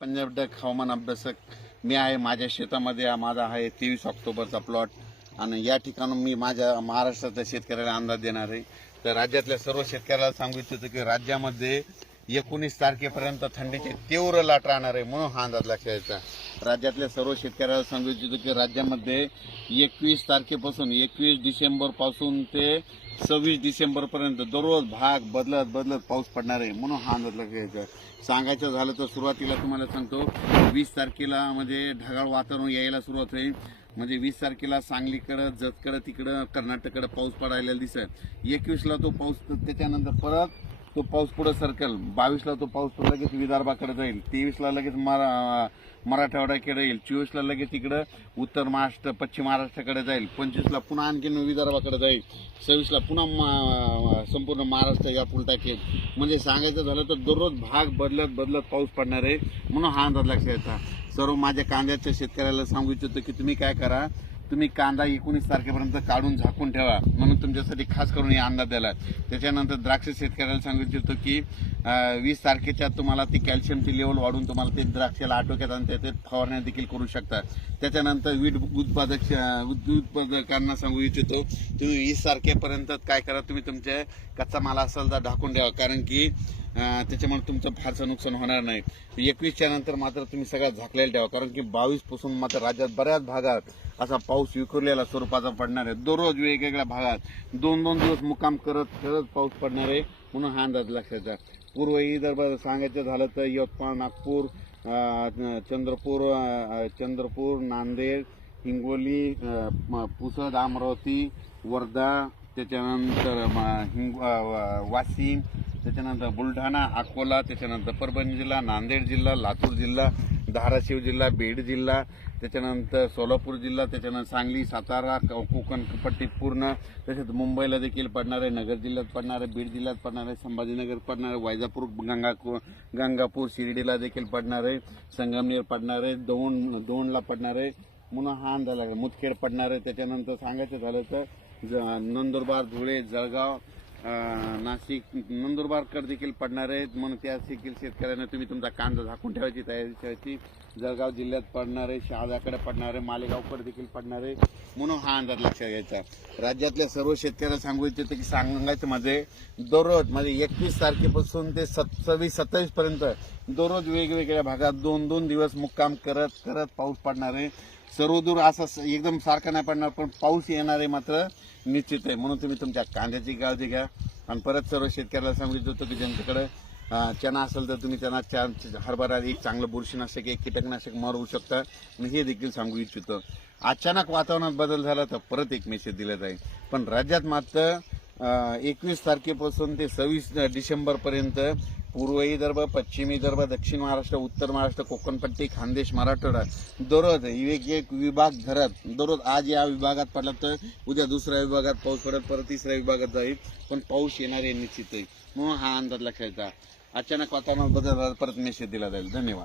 Punjab duck हवामान अभ्यासक मी आहे माझ्या शेतामध्ये माझा आहे तेवीस ऑक्टोबरचा प्लॉट आणि या ठिकाणून मी माझ्या महाराष्ट्रातल्या शेतकऱ्याला अंदाज देणार आहे. तर राज्यातल्या सर्व शेतकऱ्याला सांगू इच्छितो की राज्यामध्ये एकोणीस तारखेपर्यंत थंडीची तीव्र लाट राहणार आहे म्हणून हा अंदाज लक्षात घ्यायचा राज्यातल्या सर्व शेतकऱ्याला सांगू इच्छितो की राज्यामध्ये एकवीस तारखेपासून एकवीस डिसेंबरपासून ते सव्वीस डिसेंबरपर्यंत दररोज भाग बदलत बदलत पाऊस पडणार आहे म्हणून हा अंदाज लक्षात घ्यायचा सांगायचं झालं तर सुरुवातीला तुम्हाला सांगतो वीस तारखेला म्हणजे ढगाळ वातावरण यायला सुरुवात होईल. म्हणजे वीस तारखेला सांगलीकडं जतकडं तिकडं कर्नाटककडं पाऊस पडायला दिसत. एकवीसला तो पाऊस त्याच्यानंतर परत तो पाऊस पुढे सरकेल. बावीसला तो पाऊस लगेच विदर्भाकडे जाईल. तेवीसला लगेच मरा मराठवाड्याकडे येईल. चोवीसला लगेच इकडं उत्तर महाराष्ट्र पश्चिम महाराष्ट्राकडे जाईल. पंचवीसला पुन्हा आणखीन विदर्भाकडे जाईल. सव्वीसला पुन्हा मा- संपूर्ण महाराष्ट्र या पुलटा टाकेल. म्हणजे सांगायचं झालं तर दररोज भाग बदलत बदलत पाऊस पडणार आहे म्हणून हा अंदाज लक्षात येता सर्व माझ्या कांद्याच्या शेतकऱ्याला सांगू इच्छितो की तुम्ही काय करा तुम्ही कांदा एकोणीस तारखेपर्यंत काढून झाकून ठेवा. म्हणून तुमच्यासाठी खास करून हे अंदाज दिला त्याच्यानंतर द्राक्ष शेतकऱ्याला सांगू इच्छितो की वीस तारखेच्या तुम्हाला ती कॅल्शियमची लेवल वाढून तुम्हाला ते द्राक्षाला आटोक्यात आणि त्याचे फवारण्या देखील करू शकता. त्याच्यानंतर वीट उत्पादक उत्पादकांना सांगू इच्छितो तुम्ही वीस तारखेपर्यंत काय करा तुम्ही तुमचे कच्चा माल असेल तर ढाकून ठेवा. कारण की त्याच्यामुळे तुमचं फारसं नुकसान होणार नाही. एकवीसच्या नंतर मात्र तुम्ही सगळ्यात झाकलेलं ठेवा कारण की बावीसपासून मात्र राज्यात बऱ्याच भागात असा पाऊस विखुरलेला स्वरूपाचा पडणार आहे. दररोज वेगवेगळ्या भागात दोन दोन दिवस मुक्काम करत करत पाऊस पडणार आहे म्हणून हा अंदाज लक्षात द्या पूर्व विदर्भ सांगायचं झालं तर यवतमाळ नागपूर चंद्रपूर चंद्रपूर नांदेड हिंगोली म- पुसद अमरावती वर्धा त्याच्यानंतर हिंग वाशिम त्याच्यानंतर बुलढाणा अकोला त्याच्यानंतर परभणी जिल्हा नांदेड जिल्हा लातूर जिल्हा धाराशिव जिल्हा बीड जिल्हा त्याच्यानंतर सोलापूर जिल्हा त्याच्यानंतर सांगली सातारा क- कोकण पट्टी पूर्ण तसेच मुंबईला देखील पडणार आहे नगर जिल्ह्यात पडणार आहे बीड जिल्ह्यात पडणार आहे संभाजीनगर पडणार आहे वैजापूर गंगा गंगापूर शिर्डीला देखील पडणार आहे संगमनेर पडणार आहे दौंड दौंडला पडणार आहे म्हणून हा अंदाज लागला. मुदखेड पडणार आहे त्याच्यानंतर सांगायचं झालं तर ज- नंदुरबार धुळे जळगाव नाशिक नंदुरबारकर देखील पडणार आहेत. म्हणून त्या देखील शेतकऱ्यांना तुम्ही तुमचा कांदा झाकून ठेवायची तयारी ठेवायची. जळगाव जिल्ह्यात पडणार आहे शहादाकडे पडणार आहे मालेगावकडे देखील पडणार आहे. म्हणून हा अंदाज लक्षात घ्यायचा. राज्यातल्या सर्व शेतकऱ्याला सांगू इच्छितो की सांगायचं माझे दररोज म्हणजे एकवीस तारखेपासून ते सत्तावीस सव्वीस सत्तावीस पर्यंत दररोज वेगवेगळ्या भागात दोन दोन दिवस मुक्काम करत करत पाऊस पडणार आहे. सर्वदूर असा एकदम सारखा नाही पडणार पण पाऊस येणार आहे मात्र निश्चित आहे. म्हणून तुम्ही तुमच्या कांद्याची काळजी घ्या आणि परत सर्व शेतकऱ्याला सांगू होतं की ज्यांच्याकडे अं, चना असेल तर तुम्ही त्यांना चा- हरभरा एक चांगलं बुरशीनाशक एक कीटकनाशक मारू शकता. आणि हे देखील सांगू इच्छितो. अचानक वातावरणात बदल झाला तर परत एक मेसेज दिला जाईल. पण राज्यात मात्र एकवीस तारखेपासून ते सव्वीस डिसेंबरपर्यंत पूर्व विदर्भ पश्चिम विदर्भ दक्षिण महाराष्ट्र उत्तर महाराष्ट्र कोकणपट्टी खानदेश मराठवाडा दररोज एक एक विभाग धरत दररोज आज या विभागात पडला तर उद्या दुसऱ्या विभागात पाऊस पडत परत तिसऱ्या विभागात जाईल पण पाऊस येणार आहे निश्चित आहे म्हणून हा अंदाज लक्षात घ्या. अचानक वातावरणात बदल परत मेसेज दिला जाईल. धन्यवाद.